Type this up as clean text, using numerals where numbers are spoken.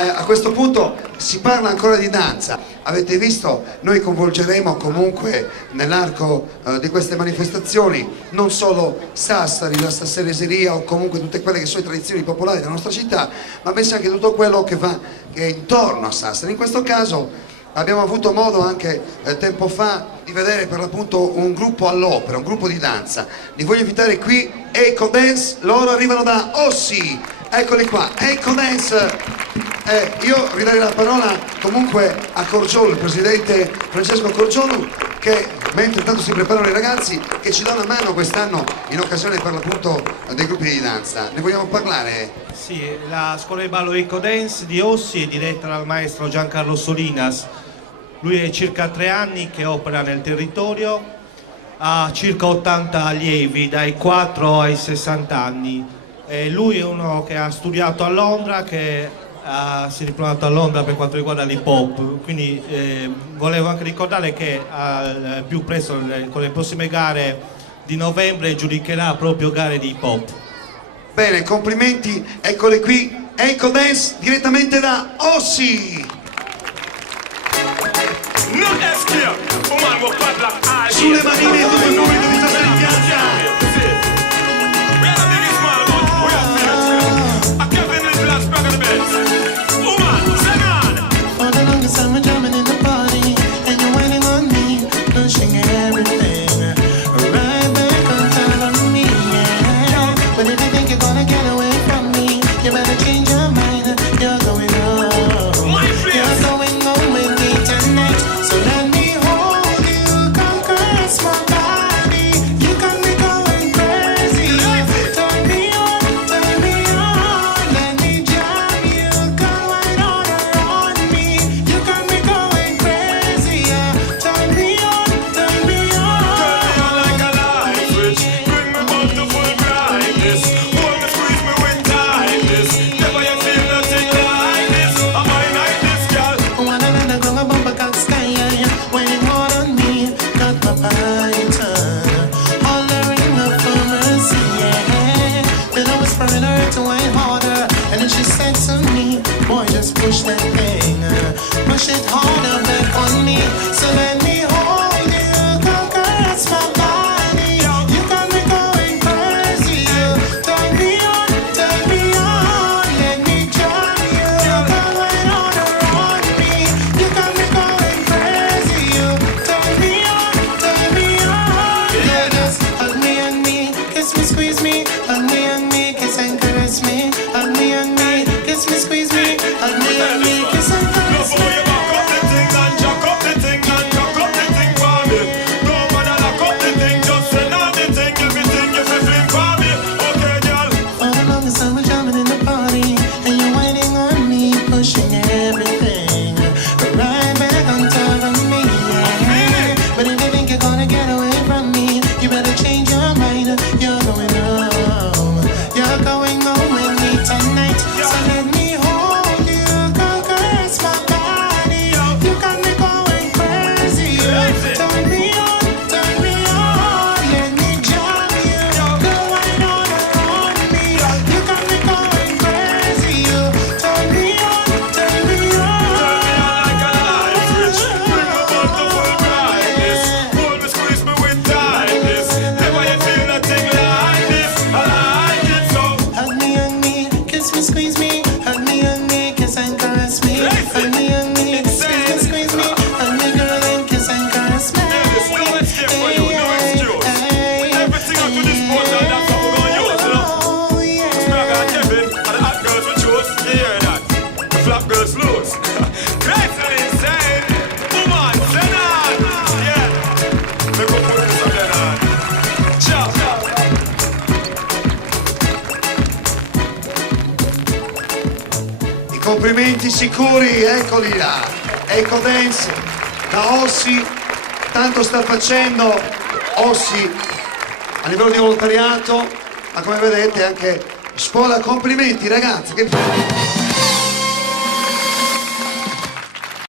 a questo punto si parla ancora di danza. Avete visto, noi coinvolgeremo comunque nell'arco di queste manifestazioni non solo Sassari, la Sassareseria o comunque tutte quelle che sono le tradizioni popolari della nostra città, ma penso anche tutto quello che è intorno a Sassari. In questo caso abbiamo avuto modo anche tempo fa di vedere per l'appunto un gruppo all'opera, un gruppo di danza. Li voglio invitare qui, Eco Dance, loro arrivano da Ossi, eccoli qua, Eco Dance. Io ridarei la parola comunque a Corgiolo, il presidente Francesco Corgiolo, che mentre tanto si preparano i ragazzi, che ci dà una mano quest'anno in occasione per l'appunto dei gruppi di danza. Ne vogliamo parlare? Sì, la scuola di ballo Eco Dance di Ossi è diretta dal maestro Giancarlo Solinas. Lui è circa 3 anni che opera nel territorio, ha circa 80 allievi dai 4 ai 60 anni. Lui è uno che ha studiato a Londra, che si è diplomato a Londra per quanto riguarda l'hip hop, quindi volevo anche ricordare che al più presto con le prossime gare di novembre giudicherà proprio gare di hip hop. Bene, complimenti, eccole qui, Eco Dance direttamente da Ossi. Sulle manine tutto il momento di stare in piazza. Push that thing, push it harder back on me. So let me hold you, conquer my body. You got me going crazy. Turn me on, let me drive you. Come right on around me. You got me going crazy. Turn me on. Yeah, just hug me, kiss me, squeeze me. Hug me, kiss and caress me. Hug me, kiss me, squeeze me. Hug me, kiss and caress me. For the longest time we're jumping in the party, and you're whining on me, pushing everything right back on top of me, yeah. But if you think you're gonna get away from me, you better change your mind. You're going home with me tonight. So let me hold you, caress my body. You got me going crazy. Turn me on, let me drive you. Go right on around me. You got me going crazy. Turn me on. Like a light switch, bring about the full brightness. Hold me, squeeze me with tightness. Never yet feel nothing like this. I like it so. Hug me, kiss me, squeeze me. Hug me, kiss and caress me. Hug me, squeeze me. Hug me, girl, and kiss and caress me. There's no escape for you, no excuse. Everything up to this point, and that's how we're gonna use it. Oh, yeah. Sprag and Kevin, and the hot girls we choose. You hear that? The flap girls lose. Crazy insane. Woman, send on. Yeah. They go put this on their hand. Chop. I complimenti sicuri, eccoli là, Eco Dance da Ossi, tanto sta facendo Ossi a livello di volontariato, ma come vedete anche scuola, complimenti ragazzi.